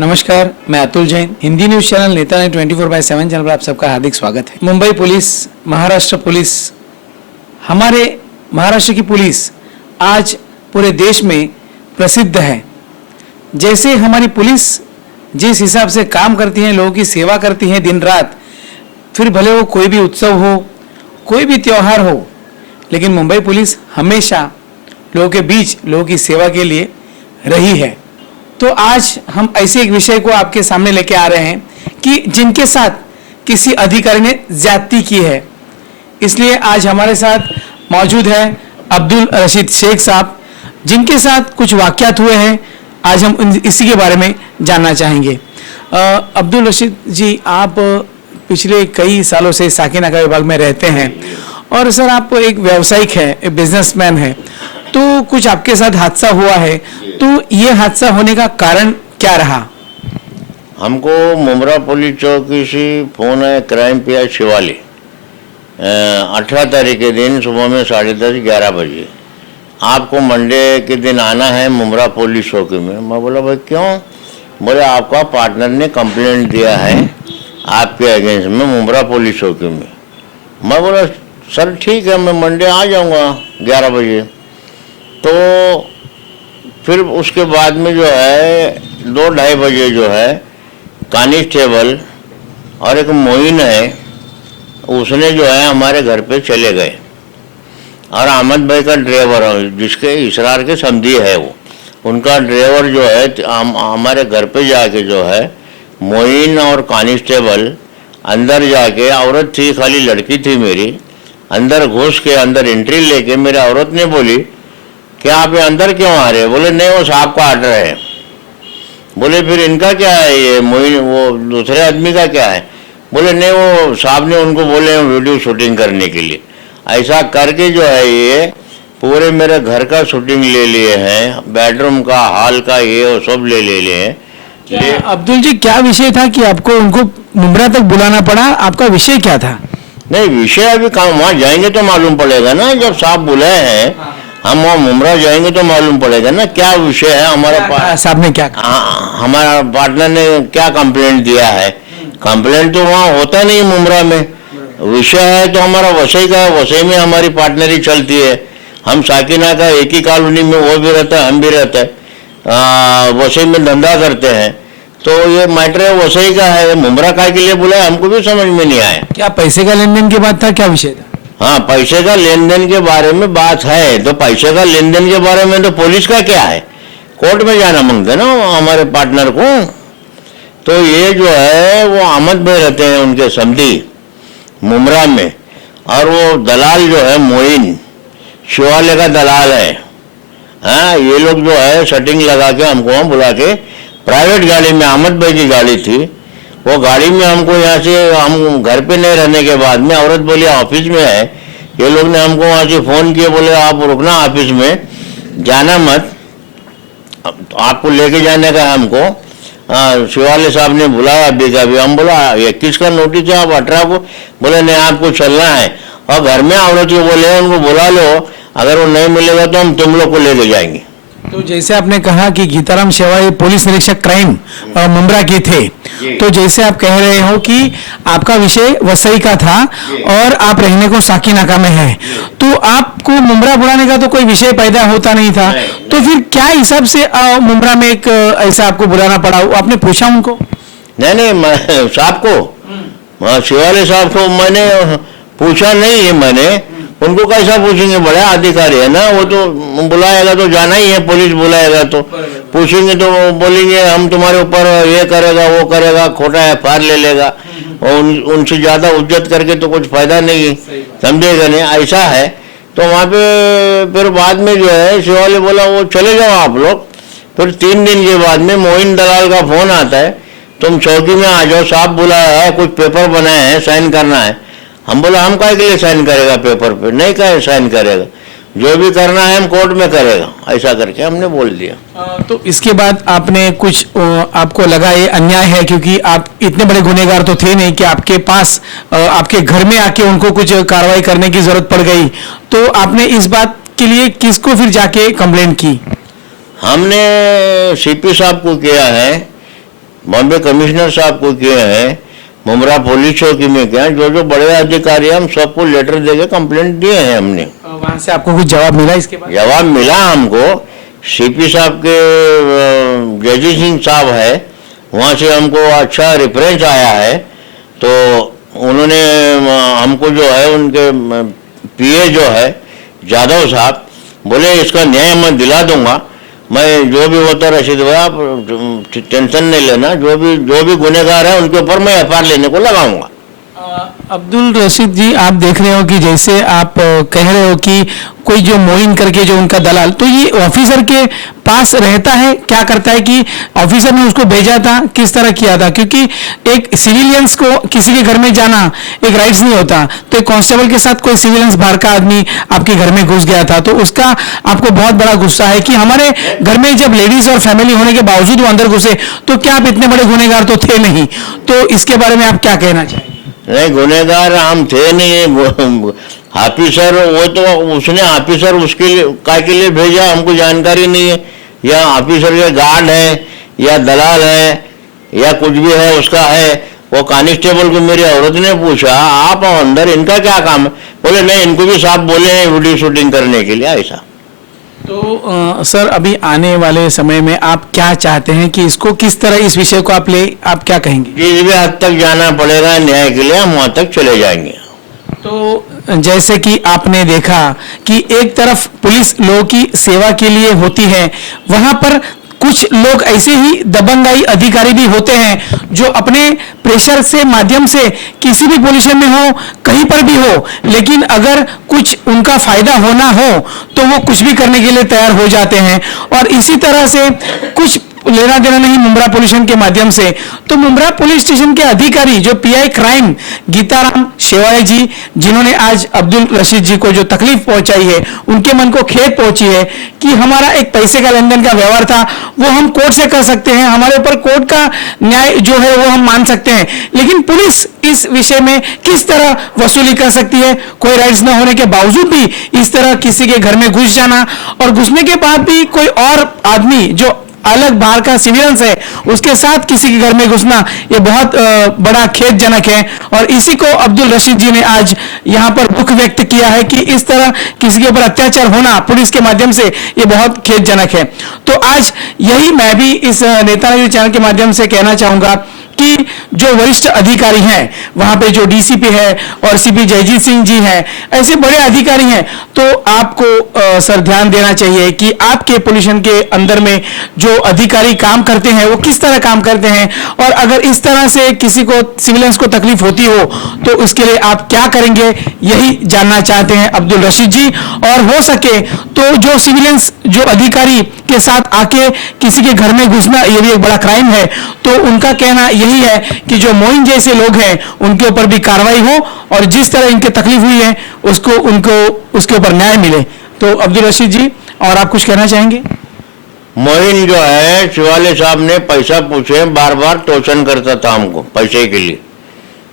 नमस्कार, मैं Atul Jain, Hindi news channel नेता ने 24/7 चैनल पर आप सबका हार्दिक स्वागत है। मुंबई पुलिस, महाराष्ट्र पुलिस, हमारे महाराष्ट्र की पुलिस आज पूरे देश में प्रसिद्ध है। जैसे हमारी पुलिस जिस हिसाब से काम करती है, लोगों की सेवा करती है दिन रात, फिर भले वो कोई भी उत्सव हो, कोई भी त्यौहार हो, लेकिन मुंबई पुलिस हमेशा लोगों के बीच लोगों की सेवा के लिए रही है। तो आज हम ऐसे एक विषय को आपके सामने लेके आ रहे हैं कि जिनके साथ किसी अधिकारी ने ज्यादती की है, इसलिए आज हमारे साथ मौजूद है अब्दुल रशीद शेख साहब, जिनके साथ कुछ वाकयात हुए हैं। आज हम इसी के बारे में जानना चाहेंगे। अब्दुल रशीद जी, आप पिछले कई सालों से साकीनाका विभाग में रहते हैं और सर आप एक व्यावसायिक है, एक बिजनेसमैन है, तो कुछ आपके साथ हादसा हुआ है, तो ये हादसा होने का कारण क्या रहा? हमको मुमरा पुलिस चौकी से फोन है, क्राइम पिया शिवाली 18 तारीख के दिन सुबह में 10:30 11 बजे आपको मंडे के दिन आना है मुमरा पुलिस चौकी में। मैं बोला भाई क्यों? बोले आपका पार्टनर ने कंप्लेंट दिया है आपके अगेंस्ट में मुमरा पुलिस चौकी में। मैं बोला सर ठीक है, मैं मंडे आ जाऊंगा 11 बजे। तो फिर उसके बाद में जो है 2-2:30 बजे जो है कांस्टेबल और एक मोइन है, उसने जो है हमारे घर पे चले गए और अहमद भाई का ड्राइवर जिसके इसरार के समधी है वो, उनका ड्राइवर जो है हमारे घर पे जाके जो है मोइन और कांस्टेबल अंदर जाके, औरत थी खाली लड़की थी मेरी, अंदर घुस के अंदर एंट्री लेके मेरे औरत ने बोली क्या आप ये अंदर क्यों आ रहे हैं? बोले नहीं वो साहब का आर्डर है। बोले फिर इनका क्या है, ये मोइन वो दूसरे आदमी का क्या है? बोले नहीं वो साहब ने उनको बोले वीडियो शूटिंग करने के लिए। ऐसा करके जो है ये पूरे मेरे घर का शूटिंग ले लिए हैं, बेडरूम का, हॉल का, ये वो सब ले लिए हैं। अब्दुल जी, क्या विषय था कि आपको उनको मुमरा तक बुलाना पड़ा? आपका विषय क्या था? नहीं विषय अभी काम, वहाँ जाएंगे तो मालूम पड़ेगा ना, जब साहब बुलाए हैं हम वहाँ मुमरा जाएंगे तो मालूम पड़ेगा ना क्या विषय है। हमारा साहब ने क्या हमारा पार्टनर ने क्या कंप्लेंट दिया है? कंप्लेंट तो वहाँ होता नहीं मुमरा में, विषय है तो हमारा वसई का है, वसई में हमारी पार्टनरी चलती है। हम साकिना का एक ही कॉलोनी में वो भी रहता है, हम भी रहते हैं, वसई में धंधा करते हैं, तो ये मैटर वसई का है। मुमरा काय के लिए बुलाया हमको भी समझ में नहीं आया। क्या पैसे का लेन देन के बाद था, क्या विषय था? हाँ पैसे का लेन देन के बारे में बात है, तो पैसे का लेन देन के बारे में तो पुलिस का क्या है, कोर्ट में जाना मांगते ना हमारे पार्टनर को। तो ये जो है वो अहमद भाई रहते हैं उनके समधी मुमरा में, और वो दलाल जो है मोइन शिवाले का दलाल है। हाँ ये लोग जो है सेटिंग लगा के हमको वहाँ बुला के प्राइवेट गाड़ी में, अहमद भाई की गाड़ी थी, वो गाड़ी में हमको यहाँ से, हम घर पे नहीं रहने के बाद में औरत बोली ऑफिस में है, ये लोग ने हमको वहाँ से फ़ोन किए, बोले आप रुकना ऑफिस में, जाना मत, आपको लेके जाने का है हमको। शिवाले साहब ने बुलाया अभी का भी। हम बोला 21 का नोटिस है, आप 18 को, बोले नहीं आपको चलना है, और घर में औरत को बोले उनको बुला लो, अगर वो नहीं मिलेगा तो हम तुम लोग को लेके जाएंगे। तो जैसे आपने कहा कि गीताराम शेवाई पुलिस निरीक्षक क्राइम मुमरा के थे, तो जैसे आप कह रहे हो कि आपका विषय वसई का था और आप रहने को साकीनाका में है, तो आपको मुमरा बुलाने का तो कोई विषय पैदा होता नहीं था, तो फिर क्या हिसाब से मुमरा में एक ऐसा आपको बुलाना पड़ा? आपने पूछा उनको? नहीं साहब को, शिवाले साहब को मैंने पूछा नहीं है, मैंने उनको कैसा पूछेंगे, बड़ा अधिकारी है ना, वो तो बुलाएगा तो जाना ही है, पुलिस बुलाएगा तो पूछेंगे तो बोलेंगे हम तुम्हारे ऊपर ये करेगा वो करेगा, खोटा FIR ले लेगा, और उनसे ज़्यादा उज्जत करके तो कुछ फायदा नहीं है, समझेगा नहीं, ऐसा है। तो वहाँ पे फिर बाद में जो है शिवाले बोला वो चले जाओ आप लोग। फिर 3 दिन के बाद में मोइन दलाल का फ़ोन आता है, तुम चौकी में आ जाओ, साहब बुलाया है, कुछ पेपर बनाए हैं, साइन करना है। हम बोला हम काय के लिए साइन करेगा पेपर पे? नहीं कहे साइन करेगा, जो भी करना है हम कोर्ट में करेगा, ऐसा करके हमने बोल दिया। तो इसके बाद आपने कुछ आपको लगा ये अन्याय है, क्योंकि आप इतने बड़े गुनहगार तो थे नहीं कि आपके पास आपके घर में आके उनको कुछ कार्रवाई करने की जरूरत पड़ गई, तो आपने इस बात के लिए किसको फिर जाके कंप्लेंट की? हमने CP साहब को किया है, बॉम्बे कमिश्नर साहब को किए हैं, मुमरा पुलिस चौकी में किए हैं, जो जो बड़े अधिकारी हैं हम सबको लेटर देके कंप्लेंट दिए हैं हमने। वहां से आपको कुछ जवाब मिला इसके बाद? जवाब मिला हमको, सीपी साहब के जयजी सिंह साहब है, वहाँ से हमको अच्छा रेफरेंस आया है। तो उन्होंने हमको जो है उनके पीए जो है जादव साहब बोले इसका न्याय मैं दिला दूंगा, मैं जो भी होता रशीद भाई आप टेंशन नहीं लेना, जो भी गुनहगार है उनके ऊपर मैं एफआईआर लेने को लगाऊंगा। अब्दुल रशीद जी, आप देख रहे हो कि जैसे आप कह रहे हो कि कोई जो मोइन करके जो उनका दलाल, तो ये ऑफिसर के पास रहता है, क्या करता है कि ऑफिसर ने उसको भेजा था, किस तरह किया था? क्योंकि एक सिविलियंस को किसी के घर में जाना एक राइट्स नहीं होता, तो एक कांस्टेबल के साथ कोई सिविलियंस बाहर का आदमी आपके घर में घुस गया था, तो उसका आपको बहुत बड़ा गुस्सा है कि हमारे घर में जब लेडीज और फैमिली होने के बावजूद वो अंदर घुसे, तो क्या आप इतने बड़े गुनहगार तो थे नहीं? तो इसके बारे में आप क्या कहना चाहेंगे? नहीं, गुनहगार हम थे नहीं। ऑफिसर वो तो उसने ऑफिसर उसके लिए काय के लिए भेजा हमको जानकारी नहीं है, या ऑफिसर के गार्ड है या दलाल है या कुछ भी है उसका है। वो कांस्टेबल को मेरी औरत ने पूछा आप अंदर इनका क्या काम है, बोले नहीं इनको भी साहब बोले हैं वीडियो शूटिंग करने के लिए ऐसा। तो सर, अभी आने वाले समय में आप क्या चाहते हैं कि इसको किस तरह इस विषय को आप क्या कहेंगे? जिस भी हद तक जाना पड़ेगा न्याय के लिए हम वहां तक चले जाएंगे। तो जैसे कि आपने देखा कि एक तरफ पुलिस लोगों की सेवा के लिए होती है, वहां पर कुछ लोग ऐसे ही दबंगाई अधिकारी भी होते हैं जो अपने प्रेशर से माध्यम से किसी भी पोजीशन में हो, कहीं पर भी हो, लेकिन अगर कुछ उनका फायदा होना हो तो वो कुछ भी करने के लिए तैयार हो जाते हैं। और इसी तरह से कुछ लेना देना नहीं मुमरा पुलिस स्टेशन के माध्यम से, तो मुमरा पुलिस स्टेशन के अधिकारी जो पीआई क्राइम गीताराम शेवाड़े जी, जिन्होंने आज अब्दुल रशीद जी को जो तकलीफ पहुंचाई है, उनके मन को खेद पहुंची है कि हमारा एक पैसे का लेन देन का व्यवहार था, वो हम कोर्ट से कर सकते हैं, हमारे ऊपर कोर्ट का न्याय जो है वो हम मान सकते हैं, लेकिन पुलिस इस विषय में किस तरह वसूली कर सकती है? कोई राइट्स न होने के बावजूद भी इस तरह किसी के घर में घुस जाना, और घुसने के बाद भी कोई और आदमी जो अलग बाहर का सिविलियंस है उसके साथ किसी के घर में घुसना, ये बहुत बड़ा खेदजनक है। और इसी को अब्दुल रशीद जी ने आज यहाँ पर दुख व्यक्त किया है कि इस तरह किसी के ऊपर अत्याचार होना पुलिस के माध्यम से ये बहुत खेदजनक है। तो आज यही मैं भी इस नेता न्यूज चैनल के माध्यम से कहना चाहूंगा कि जो वरिष्ठ अधिकारी हैं, वहां पे जो डीसीपी है और सीपी जयजीत सिंह जी हैं, ऐसे बड़े अधिकारी हैं, तो आपको सर ध्यान देना चाहिए कि आपके पुलिस के अंदर में जो अधिकारी काम करते हैं वो किस तरह काम करते हैं, और अगर इस तरह से किसी को सिविलियंस को तकलीफ होती हो तो उसके लिए आप क्या करेंगे, यही जानना चाहते हैं अब्दुल रशीद जी। और हो सके तो जो सिविलियंस जो अधिकारी के साथ आके किसी के घर में घुसना ये भी एक बड़ा क्राइम है, तो उनका कहना यही है कि जो मोइन जैसे लोग हैं उनके ऊपर भी कार्रवाई हो और जिस तरह इनके तकलीफ हुई है उनको उसके ऊपर न्याय मिले। तो अब्दुल रशीद जी, और आप कुछ कहना चाहेंगे? मोइन जो है शिवाले साहब ने पैसा पूछे, बार बार टोचन करता था हमको पैसे के लिए,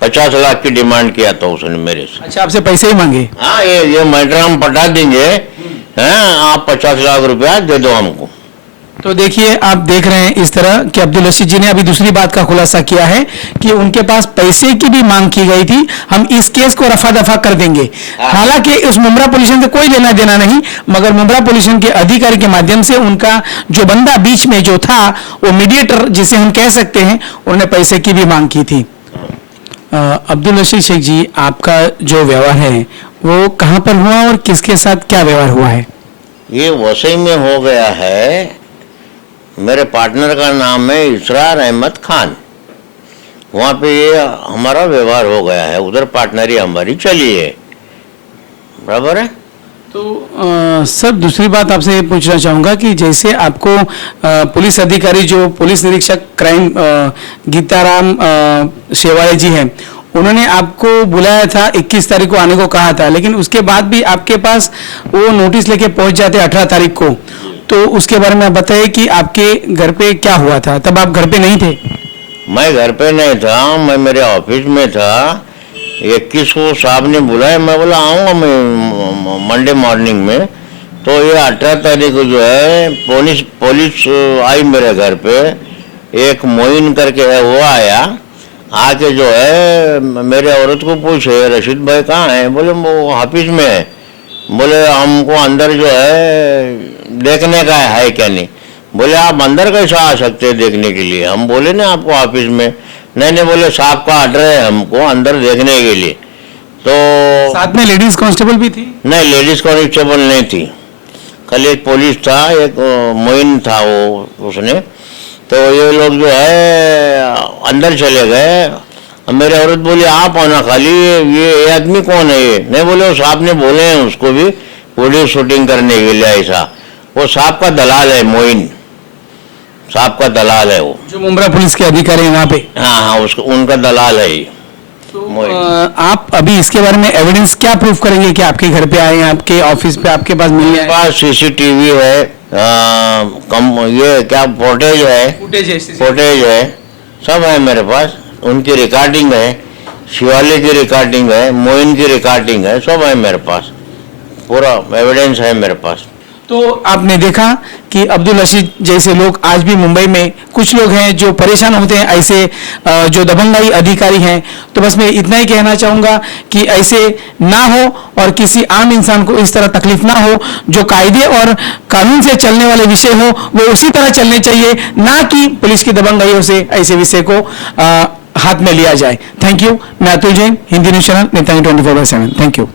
50 लाख की डिमांड किया था उसने मेरे से। अच्छा, आपसे पैसे ही मांगे? हाँ, ये मैटर हम पटा देंगे, हैं आप 50 लाख रुपया दे दो हमको। तो देखिए, आप देख रहे हैं इस तरह कि अब्दुल रशीद जी ने अभी दूसरी बात का खुलासा किया है कि उनके पास पैसे की भी मांग की गई थी, हम इस केस को रफा दफा कर देंगे। हालांकि उस मुमरा पुलिस से कोई लेना देना नहीं, मगर मुमरा पुलिस के अधिकारी के माध्यम से उनका जो बंदा बीच में जो था, वो मीडिएटर जिसे हम कह सकते हैं, उन्होंने पैसे की भी मांग की थी। अब्दुल रशीद शेख जी, आपका जो व्यवहार है वो कहाँ पर हुआ और किसके साथ क्या व्यवहार हुआ है? ये वसई में हो गया है। मेरे पार्टनर का नाम है इसरार अहमद खान, वहाँ पे ये हमारा व्यवहार हो गया है, उधर पार्टनरी हमारी चली है, बराबर है। तो सर, दूसरी बात आपसे ये पूछना चाहूँगा कि जैसे आपको पुलिस अधिकारी जो पुलिस निरीक्षक क्राइम गीताराम शेवाड़े जी हैं, उन्होंने आपको बुलाया था, 21 तारीख को आने को कहा था, लेकिन उसके बाद भी आपके पास वो नोटिस लेके पहुंच जाते 18 तारीख को, तो उसके बारे में आप बताइए कि आपके घर पे क्या हुआ था? तब आप घर पे नहीं थे? मैं घर पे नहीं था, मैं मेरे ऑफिस में था। 21 को साहब ने बुलाया, मैं बोला आऊँगा मैं मंडे मॉर्निंग में। तो ये 18 तारीख को जो है पुलिस आई मेरे घर पे, एक मोइन करके है, वो आया, आके जो है मेरे औरत को पूछे रशीद भाई कहाँ है, बोले वो ऑफिस में है। बोले हमको अंदर जो है देखने का है क्या नहीं। बोले आप अंदर कैसे आ सकते हैं देखने के लिए, हम बोले ना आपको ऑफिस में, नहीं बोले साहब का ऑर्डर है हमको अंदर देखने के लिए। तो साथ में लेडीज कांस्टेबल भी थी? नहीं, लेडीज कांस्टेबल नहीं थी, खाली एक पुलिस था, एक मोइन था वो उसने। तो ये लोग जो है अंदर चले गए। अब मेरी औरत बोली आप आना खाली, ये आदमी कौन है ये, नहीं बोले वो साहब ने बोले हैं उसको भी वीडियो शूटिंग करने के लिए ऐसा। वो साहब का दलाल है, मोइन साहब का दलाल है वो, जो मुंब्रा पुलिस के अधिकारी हैं वहाँ पे। हाँ उसको उनका दलाल है ये। आप अभी इसके बारे में एविडेंस क्या प्रूफ करेंगे कि आपके घर पे आए हैं, आपके ऑफिस पे आपके पास मिलने आए? पास सीसीटीवी है, ये क्या फुटेज है, सब है मेरे पास। उनकी रिकॉर्डिंग है, शिवाली की रिकॉर्डिंग है, मोइन की रिकॉर्डिंग है, सब है मेरे पास, पूरा एविडेंस है मेरे पास। तो आपने देखा कि अब्दुल रशीद जैसे लोग आज भी मुंबई में कुछ लोग हैं जो परेशान होते हैं ऐसे जो दबंगाई अधिकारी हैं। तो बस मैं इतना ही कहना चाहूँगा कि ऐसे ना हो और किसी आम इंसान को इस तरह तकलीफ ना हो। जो कायदे और कानून से चलने वाले विषय हो वो उसी तरह चलने चाहिए, ना कि पुलिस की दबंगाइयों से ऐसे विषय को हाथ में लिया जाए। Thank you. मैं Atul Jain, Hindi news channel Netaji 24/7। Thank you.